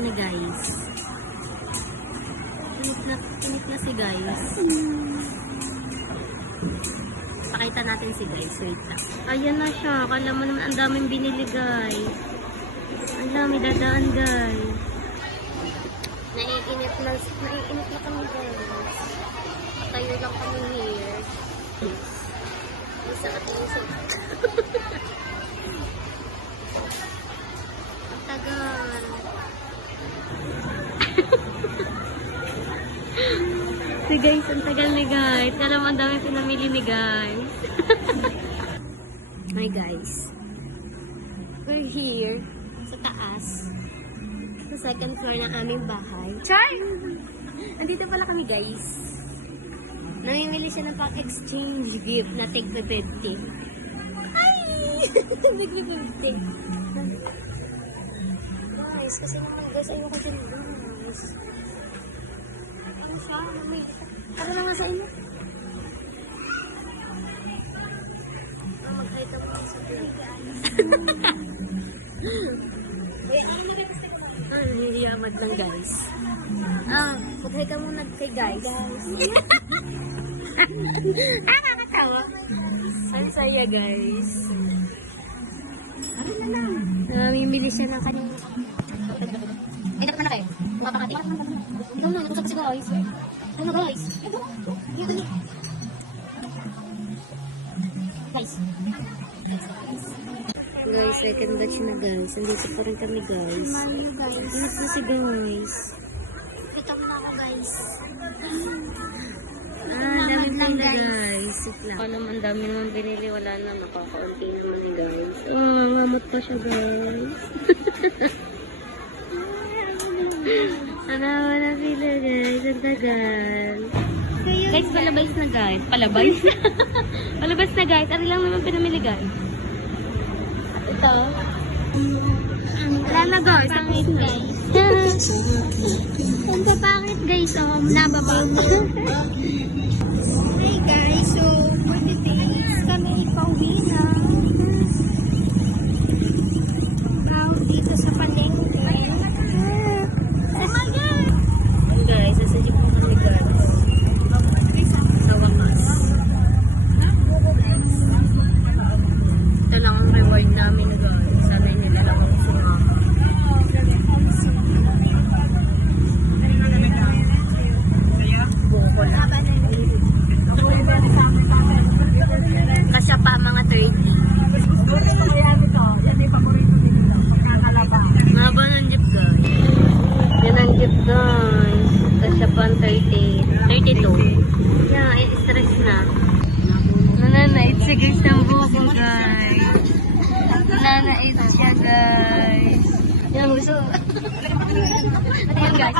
ni guys. Init na si guys. Pakita natin si guys. Wait lang. Ayan na siya. Kala mo naman ang daming binili guys. Ang dami dadaan guys. Naiinit na kami guys. Tayo lang kami here. Isa at isa. Ang tagal. Si guys, ang tagal ni guys. Kala mo ang dami pinamili ni guys. Hi guys. We're here sa taas. Sa second floor ng aming bahay. Char! Andito pala kami guys. Namimili siya ng pang-exchange gift na tig na 50. Ay! Tig na 50. Guys, kasi naman guys, ayoko dyan guys. Ano siya? Ano na nga sa inyo? Mag-hide ako sa hiyamad lang guys. Mag-hide ka muna kay guys. Nakakatawa. Ang saya guys. Ano na lang? Namimili siya ng kanyang... Ay, dapat na kayo. Mapakati. Ikaw na, nakusap si guys. Ano guys? Guys. Guys, second batch na guys. Andito pa rin kami guys. Ingat na si guys. Kita mo na ako guys. Dami na guys. Ang dami naman binili. Wala na. Nakakaunti naman ni guys. Ngamot pa siya guys. Nanawa na sila guys. Ang tagal. Guys, palabas na guys. Palabas? Palabas na guys. Ano lang naman pinamili guys? Ito. Wala na guys. Pangit guys. Ang kapangit guys. Oh, nababa. Hey guys. So, for today, kami ipauwi na. Dito sa palengke. Oh my God! Guys, nasa jeep po kami guys. Sa wakas. Ito lang ang reward namin na guys. Sana nila lang ako sumama. Buko na. Kasya pa mga 30. Mahaba ng jeep guys. Yan ang jeep guys. Kasya pa ang 30. 32. Yan, stress na. Nananait siya guys ng buko guys. Nananait siya guys. Yan gusto. Ano yan guys?